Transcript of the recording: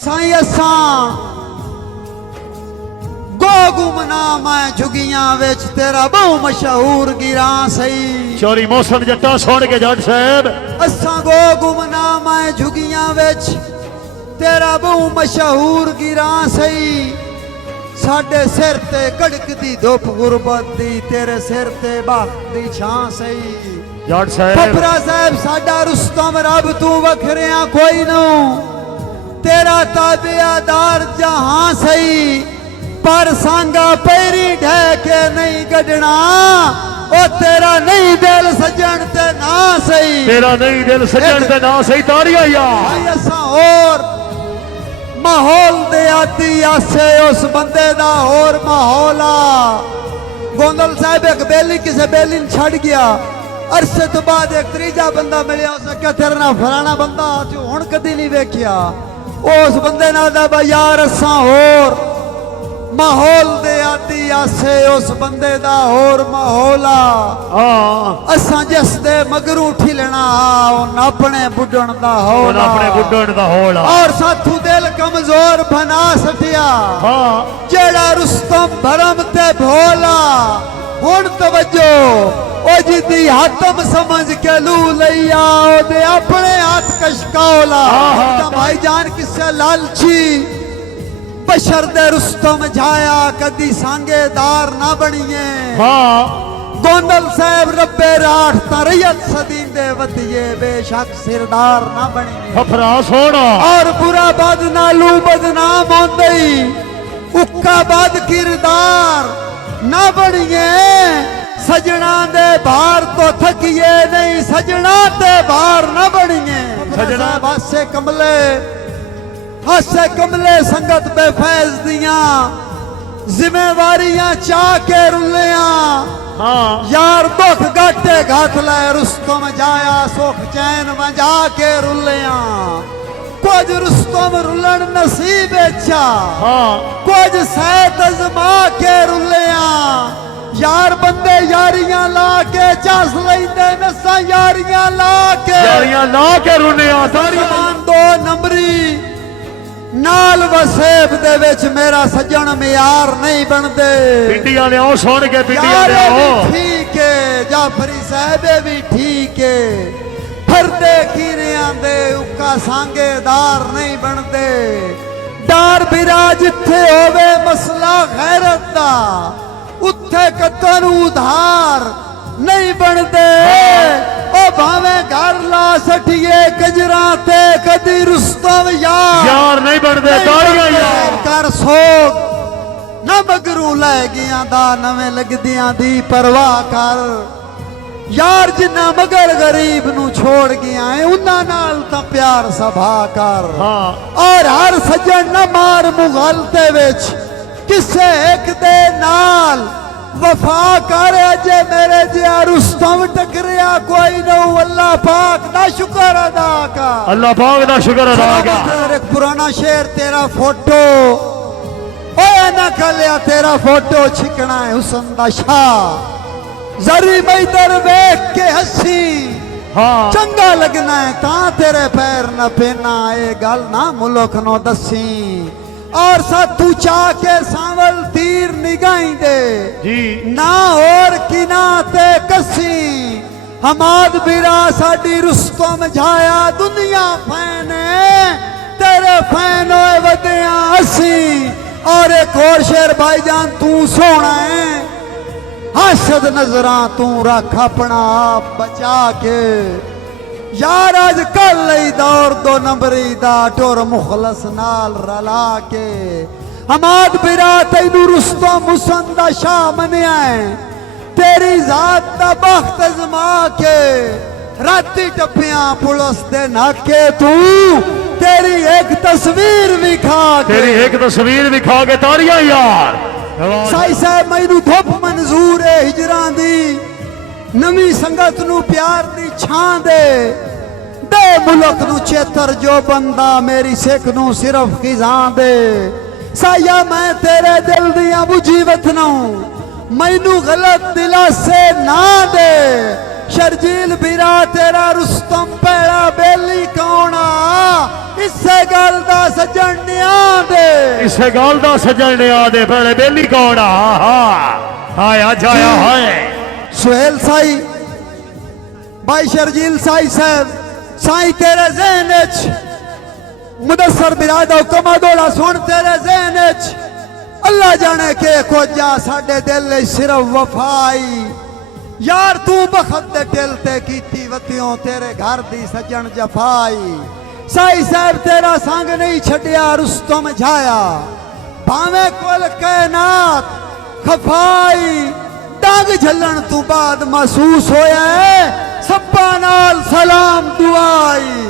साईं असा गो गुमना मैं झुगियां विच तेरा बहु मशहूर गिरा सही। चोरी मौसम जट्टा सुन के जट साहब असा गो गुमना मैं झुगियां विच तेरा बहु मशहूर गिरा सही। साडे सिर ते कड़कदी धुप गुरबत दी तेरे सिर ते बख्त दी छां सही। जट साहब फफरा साहब साडा रुस्तम रब तू वखरिया कोई नू तेरा ताबियादार जहां सही। पर सांगा पैरी ढह के नहीं गढ़ना ओ तेरा नहीं दिल सजन ते ना सही। तेरा नहीं दिल सजन ते ना सही तारिया यार असा और माहौल दे आती आसे उस बंदे दा और माहौल आ। गोंदल साहब एक बेली किसे बेली छड़ गया अरसे तो बाद एक तीजा बंदा मिलिया उस क्या तेरे ना फलाना बंदा तू हुण कदी नहीं वेखिया। उस बंदे नाल दा बा यार असा और माहौल दे आती आसे उस बंदे दा और माहौल आ। असा जिस दे मगरू ठिलना अपने बुढ़न दा होल अपने बुढ़न दा होल और साथू दिल कमजोर बना सटिया जेड़ा रुस्तम भरम ते भोला। हुण तवज्जो ओ जिदी हातम समझ के लू लैया ओदे अपने हाथ कशकाओला। भाईजान किसे लालची बशर दे रुस्तम जाया कदी सांगेदार ना बनिए। गोंदल साहब रब्बे राठ तरयत सदींदे वधिए बेशक सिरदार ना बनिए। फफरा सोना और बुरा बद नालू बदनाम होंदई उक्का बद किरदार ना बनिए। सजना दे भार तो थकिए नहीं सजना ते भार ना बनिए। सजना बासे कमले हासे कमले संगत बेफैज दिया जिम्मेवारियां चाह के रुलिया। यार दुख गाटे घाट लै रुस्तम जाया सुख चैन वजा के रुलिया। कुछ रुस्तम रुलन नसीब इच्छा कुछ सैत अजमा के रुलिया। यार बंदे यारियां ला के चस लेंदे नसा यारियां ला के रुलिया। दो नंबरी नाल वसेब दे विच मेरा सजन मियार नहीं बनदे। पिंडियां लियाओ सुन के पिंडियां लियाओ ठीक है जाफरी साहब भी ठीक है। फरदे खीरियां दे उका सांगेदार नहीं बनदे। डार बिराज थे होवे मसला गैरत दा उत्थे कतन उधार नहीं बनदे। ओ भावे घर ला सटिए कजरा ते कदी रुस्तम यार नहीं बनदे। ताड़ियां यार कर सोग ना मगरू लै गया दा नवें लगदियां दी परवाह कर। यार जिन्ना मगर गरीब नू छोड़ गया है उन्ना नाल तां प्यार सभा कर। और हर सजन न मार मुगलते विच किसे एक दे नाल वफा कर। अजे मेरे जिया रुस्तम टकरिया कोई न अल्लाह पाक दा शुक्र अदा कर। अल्लाह पाक दा शुक्र अदा कर। एक पुराना शेर तेरा फोटो ओए ना कलिया तेरा फोटो छिकना है हुसन दा शाह। जरी मैदर वेख के हसी चंगा लगना है ता तेरे पैर न पेना ए गल ना मुल्क नो दसी। और साथू चाह के सांवल तीर निगाही दे जी ना और किना ते कसी। हमाद बिरा साडी रुस्तम जाया दुनिया फैन तेरे फैन होए वदिया असी। और एक और शेर भाईजान तू सोना है हासद नजरा तू रख अपना आप बचा के। यार आज कल दौर दो नंबरी दा टोर मुखलस नाल रला के। हमाद बिरा तैनू रुस्तम हुसन दा शाह मनिया है तेरी जात दा बख्त अजमा के। राती टप्पियां पुलिस दे नाके तू तेरी एक तस्वीर विखा के। तेरी एक तस्वीर विखा के तारियां यार साई साहब मैनू धुप मंजूर है हिजरां दी नवी संगत नू प्यार दी छां दे। दे मुल्क नू चेतर जो बंदा मेरी सिख नू सिर्फ खिजा दे। साया मैं तेरे दिल दिया बुझी वतना मैनू गलत दिलासे ना दे। शर्जील बिरा तेरा रुस्तम पैड़ा बेली कौना इससे गल दा सजन इसे गल दा सजन आदे बड़े बेली कौन आया जाया है सुहेल साई भाई शर्जील साई साहब साई तेरे ज़हन च मुदस्सर बिरादो कमादोड़ा सुन तेरे ज़हन च अल्लाह जाने के खोजा साडे दिल सिर्फ वफाई यार तू बखत दे दिल ते कीती वतियों तेरे घर दी सजन जफाई साई साहब तेरा संग नहीं छड़िया रुस्तम झाया भावे कुल कायनात खफाई डाग झलन तू बाद महसूस होया है सब्बा नाल सलाम दुआई